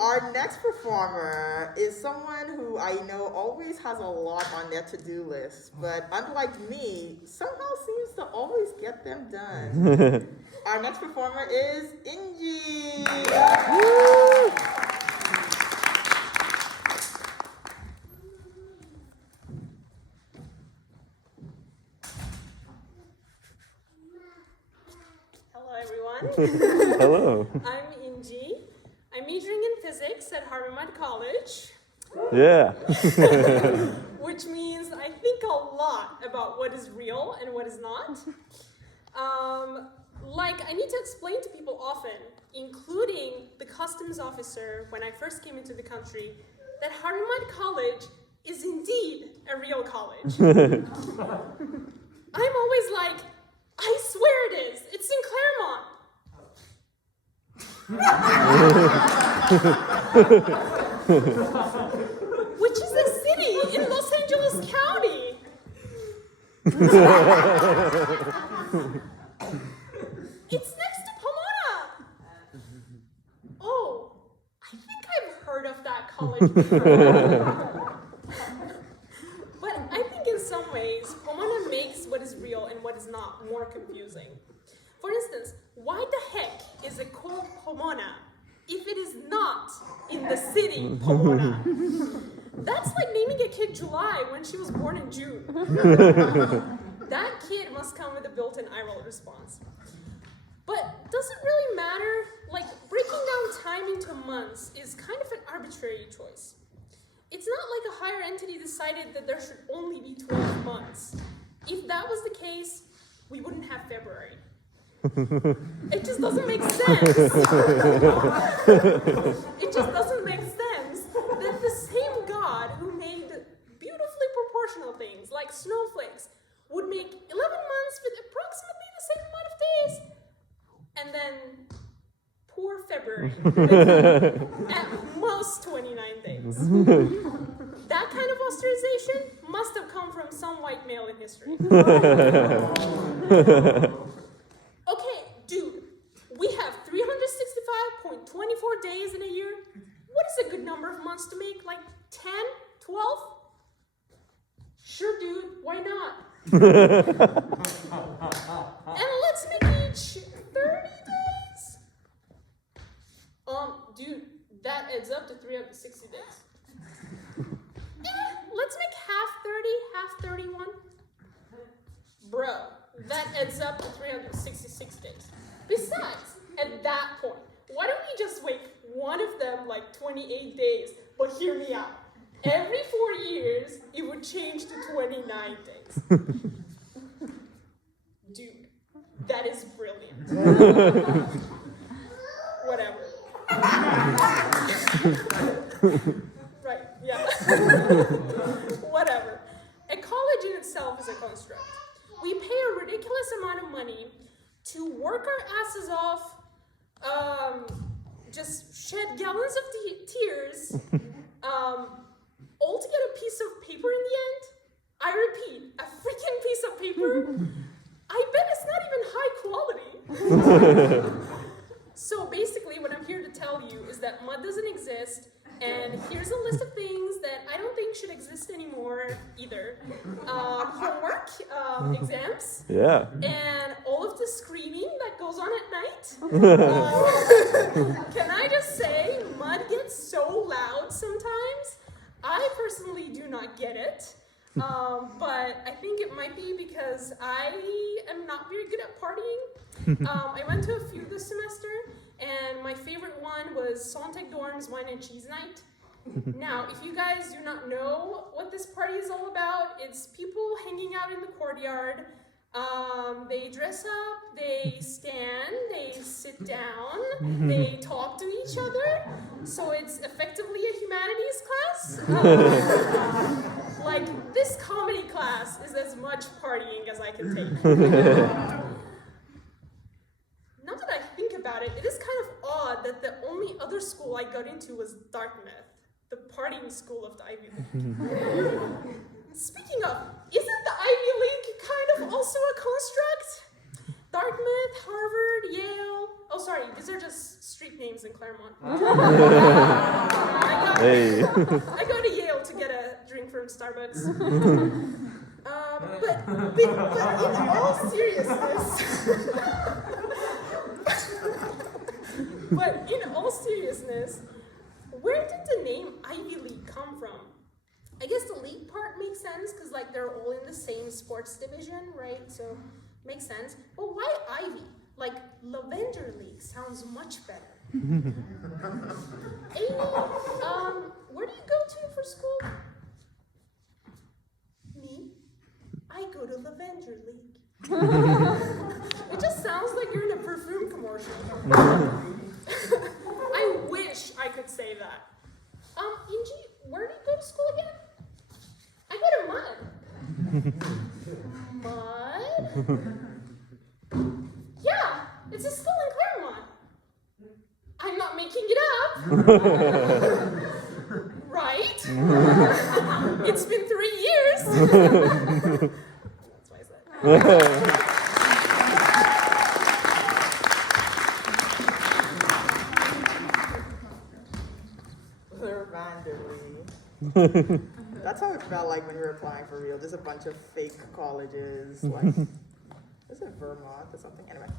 Our next performer is someone who I know always has a lot on their to-do list, but unlike me, somehow seems to always get them done. Our next performer is İnci. Hello, everyone. Hello. I'm İnci. I'm majoring in physics at Pomona College. Yeah. Which means I think a lot about what is real and what is not. I need to explain to people often, including the customs officer when I first came into the country, that Pomona College is indeed a real college. I'm always like, I swear it is. It's in Claremont. Which is a city in Los Angeles County. It's next to Pomona. Oh, I think I've heard of that college before. But I think in some ways, Pomona makes what is real and what is not more confusing. For instance, why the heck is it called Pomona if it is not in the city Pomona? That's like naming a kid July when she was born in June. That kid must come with a built-in eye roll response. But does it really matter? Like, breaking down time into months is kind of an arbitrary choice. It's not like a higher entity decided that there should only be 12 months. If that was the case, we wouldn't have February. It just doesn't make sense. It just doesn't make sense that the same God who made beautifully proportional things like snowflakes would make 11 months with approximately the same amount of days, and then poor February with at most 29 days. That kind of ostracization must have come from some white male in history. Okay, dude, we have 365.24 days in a year. What is a good number of months to make? Like 10? 12? Sure, dude, why not? And let's make each 30 days. Dude, that adds up to 360 days. Let's make half 30, half 31. Bro, that adds up to 366 days. Besides, at that point, why don't we just make one of them like 28 days? But hear me out. Every 4 years, it would change to 29 days. Dude, that is brilliant. Whatever. Right, yeah. Whatever. A college in itself is a construct. We pay a ridiculous amount of money to work our asses off, just shed gallons of tears, all to get a piece of paper in the end. I repeat, a freaking piece of paper. I bet it's not even high quality. So basically, what I'm here to tell you is that mud doesn't exist, and here's a list of things that I don't think should exist anymore either. Homework, exams, Yeah. and all of the screaming that goes on at night. Can I just say, mud gets so loud sometimes. I personally do not get it, but I think it might be because I am not very good at partying. I went to a few this semester, and my favorite one was Sontag Dorm's Wine and Cheese Night. Now, if you guys do not know what this party is all about, it's people hanging out in the courtyard. They dress up, they stand, they sit down, they talk to each other. So it's effectively a humanities class. Like, this comedy class is as much partying as I can take. Now that I think about it, it is kind of odd that the only other school I got into was Dartmouth, the partying school of the Ivy League. Speaking of, isn't the Ivy League kind of also a construct? Dartmouth, Harvard, Yale. Oh, sorry, these are just street names in Claremont. Hey. I go to Yale to get a drink from Starbucks. But in all seriousness, where did the name Ivy League come from? I guess the league part makes sense because like they're all in the same sports division, right? So makes sense. But why Ivy? Like Lavender League sounds much better. Amy, where do you go to for school? Me? I go to Lavender League. It just sounds like you're in a perfume commercial. I wish I could say that. Inji, where do you go to school again? I go to Mud. Mud? Yeah, it's a school in Claremont. I'm not making it up. Right? It's been 3 years. That's why I said. Lavender League. That's how it felt like when we were applying for real. There's a bunch of fake colleges, like, is it Vermont or something? Anyway.